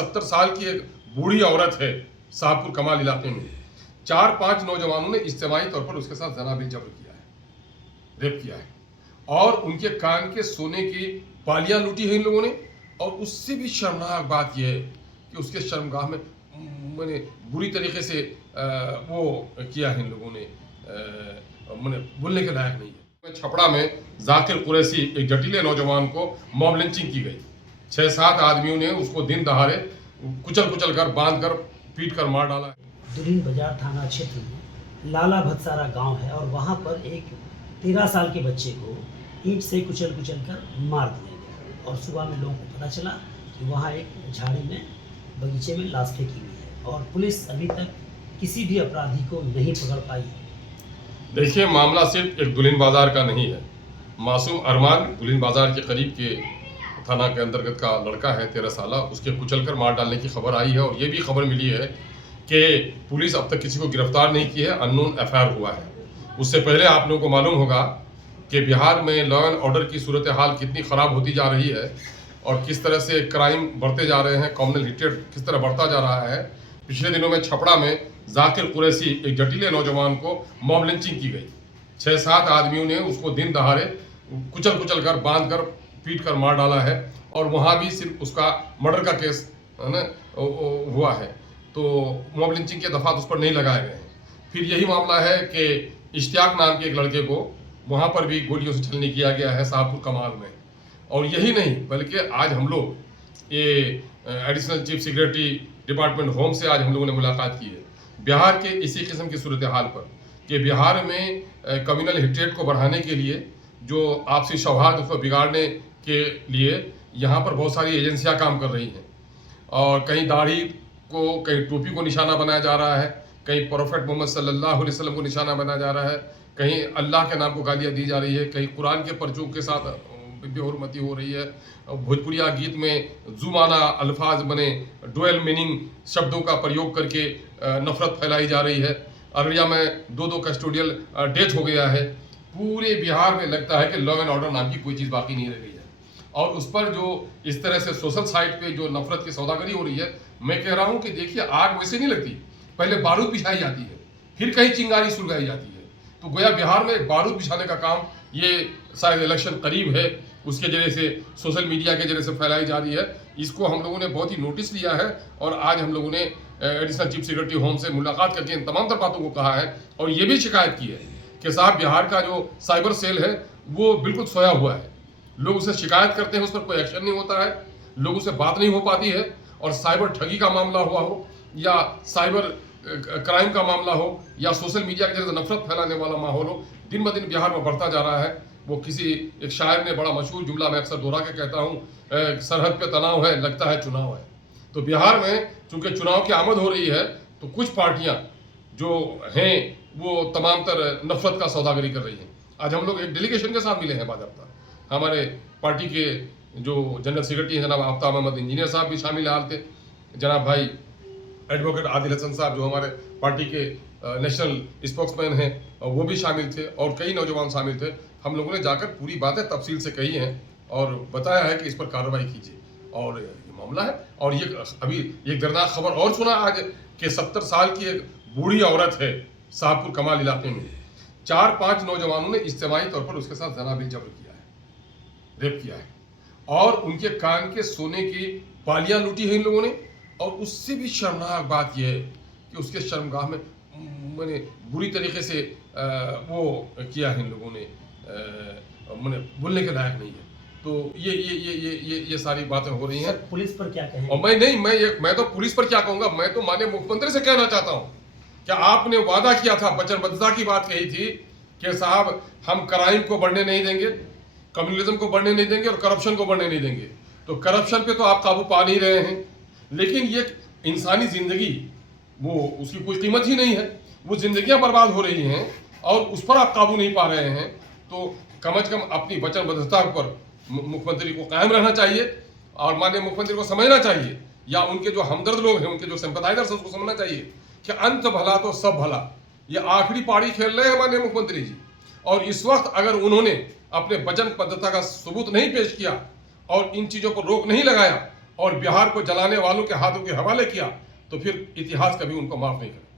70 साल की एक बूढ़ी औरत है शाहपुर कमाल इलाके में। 4-5 नौजवानों ने इज्तिमाई तौर पर उसके साथ ज़ना बिल जबर किया है, रेप किया है और उनके कान के सोने की बालियां लूटी है इन लोगों ने। और उससे भी शर्मनाक बात यह है कि उसके शर्मगाह में मैंने बुरी तरीके से वो किया है इन लोगों ने, मैंने बोलने के लायक नहीं है। छपड़ा में जाकिर कुरैशी एक जटिले नौजवान को मॉब लिंचिंग की गई। 6-7 आदमियों ने उसको दिन दहाड़े कुचल कर बांध कर पीट कर मार डाला। दुल्हिन बाजार थाना क्षेत्र में लाला भतसारा गांव है और वहां पर एक 13 साल के बच्चे को ईंट से कुचल कर मार दिया गया और सुबह में लोगों को पता चला कि वहां एक झाड़ी में बगीचे में लाश फेंकी हुई है और पुलिस अभी तक किसी भी अपराधी को नहीं पकड़ पाई। देखिए, मामला सिर्फ एक दुल्हिन बाजार का नहीं है। मासूम अरमान दुल्हिन बाजार के करीब के थाना के अंतर्गत का लड़का है, 13 साल। उसके कुचलकर मार डालने की खबर आई है और ये भी खबर मिली है कि पुलिस अब तक किसी को गिरफ्तार नहीं की है, अननोन एफआईआर हुआ है। उससे पहले आप लोगों को मालूम होगा कि बिहार में लॉ एंड ऑर्डर की सूरत हाल कितनी ख़राब होती जा रही है और किस तरह से क्राइम बढ़ते जा रहे हैं, कम्युनल हेट्रेड किस तरह बढ़ता जा रहा है। पिछले दिनों में छपड़ा में जाकिर कुरैशी एक जटिले नौजवान को मॉब लिंचिंग की गई। 6-7 आदमियों ने उसको दिन दहाड़े कुचल कर बांध कर पीट कर मार डाला है और वहाँ भी सिर्फ उसका मर्डर का केस है ना हुआ है, तो मॉब लिंचिंग के दफात उस पर नहीं लगाए गए हैं। फिर यही मामला है कि इश्तियाक नाम के एक लड़के को वहाँ पर भी गोलियों से छलनी किया गया है शाहपुर कमाल में। और यही नहीं बल्कि आज हम लोग ये additional chief secretary department home से आज हम लोगों ने मुलाकात की है बिहार के इसी किस्म की सूरत हाल पर कि बिहार में कम्युनल हेट्रेड को बढ़ाने के लिए, जो आपसी सौहार्द को बिगाड़ने के लिए यहाँ पर बहुत सारी एजेंसियाँ काम कर रही हैं। और कहीं दाढ़ी को, कहीं टोपी को निशाना बनाया जा रहा है, कहीं प्रोफेट मोहम्मद सल्लल्लाहु अलैहि वसल्लम को निशाना बनाया जा रहा है, कहीं अल्लाह के नाम को गालियाँ दी जा रही है, कहीं कुरान के पर्चों के साथ बेहुरमती हो रही है। भोजपुरिया गीत में जुमाना अल्फाज बने, डुअल मीनिंग शब्दों का प्रयोग करके नफरत फैलाई जा रही है। अररिया में 2 कस्टोडियल डेथ हो गया है। पूरे बिहार में लगता है कि लॉ एंड ऑर्डर नाम की कोई चीज़ बाकी नहीं रह गई है। और उस पर जो इस तरह से सोशल साइट पे जो नफरत की सौदागरी हो रही है, मैं कह रहा हूँ कि देखिए, आग वैसे नहीं लगती, पहले बारूद बिछाई जाती है, फिर कहीं चिंगारी सुलगाई जाती है। तो गोया बिहार में बारूद बिछाने का काम, ये शायद इलेक्शन करीब है उसके जरिए से, सोशल मीडिया के जरिए से फैलाई जा रही है। इसको हम लोगों ने बहुत ही नोटिस लिया है और आज हम लोगों ने एडिशनल चीफ सेक्रेटरी होम से मुलाकात करके इन तमाम बातों को कहा है और ये भी शिकायत की है कि साहब, बिहार का जो साइबर सेल है वो बिल्कुल सोया हुआ है। लोग उसे शिकायत करते हैं, उस पर कोई एक्शन नहीं होता है, लोगों से बात नहीं हो पाती है। और साइबर ठगी का मामला हुआ हो या साइबर क्राइम का मामला हो या सोशल मीडिया के जरिए नफरत फैलाने वाला माहौल हो, दिन ब दिन बिहार में बढ़ता जा रहा है। वो किसी एक शायर ने बड़ा मशहूर जुमला मैं अक्सर दोहरा के कहता हूँ, सरहद पे तनाव है, लगता है चुनाव है। तो बिहार में चूंकि चुनाव की आमद हो रही है, तो कुछ पार्टियां जो हैं वो तमाम तर नफरत का सौदागरी कर रही हैं। आज हम लोग एक डेलीगेशन के साथ मिले हैं बाज़ाब्ता। हमारे पार्टी के जो जनरल सेक्रेटरी हैं जनाब आफ्ताब अहमद इंजीनियर साहब भी शामिल हाल थे, जनाब भाई एडवोकेट आदिल हसन साहब जो हमारे पार्टी के नेशनल स्पोक्समैन हैं वो भी शामिल थे और कई नौजवान शामिल थे। हम लोगों ने जाकर पूरी बातें तफसील से कही हैं और बताया है कि इस पर कार्रवाई कीजिए। और ये मामला है। और ये अभी एक दर्दनाक खबर और सुना आज कि 70 साल की एक बूढ़ी औरत है शाहपुर कमाल इलाके में। 4-5 नौजवानों ने इज्तिमाई तौर पर उसके साथ ज़ना बिल जबर किया है, रेप किया है और उनके कान के सोने की बालियां लूटी है इन लोगों ने। और उससे भी शर्मनाक बात यह है कि उसके शर्मगाह में मैंने बुरी तरीके से वो किया है इन लोगों ने, मैंने बोलने के लायक नहीं है। तो ये सारी बातें हो रही हैं। पुलिस पर क्या कहें? और मैं तो पुलिस पर क्या कहूँगा, मैं तो माननीय मुख्यमंत्री से कहना चाहता हूँ कि आपने वादा किया था, वचनबद्धता की बात कही थी कि साहब हम क्राइम को बढ़ने नहीं देंगे, कम्युनलिज्म को बढ़ने नहीं देंगे और करप्शन को बढ़ने नहीं देंगे। तो करप्शन पे तो आप काबू पा नहीं रहे हैं, लेकिन ये इंसानी जिंदगी, वो उसकी कोई कीमत ही नहीं है, वो जिंदगियां बर्बाद हो रही हैं और उस पर आप काबू नहीं पा रहे हैं। तो कम से कम अपनी वचनबद्धता पर मुख्यमंत्री को कायम रहना चाहिए और माननीय मुख्यमंत्री को समझना चाहिए, या उनके जो हमदर्द लोग हैं, उनके जो सिंपैथाइजर्स हैं, उसको समझना चाहिए कि अंत भला तो सब भला। ये आखिरी पारी खेल रहे हैं माननीय मुख्यमंत्री जी। और इस वक्त अगर उन्होंने अपने वचनबद्धता का सबूत नहीं पेश किया और इन चीज़ों पर रोक नहीं लगाया और बिहार को जलाने वालों के हाथों के हवाले किया तो फिर इतिहास कभी उनको माफ नहीं करेगा।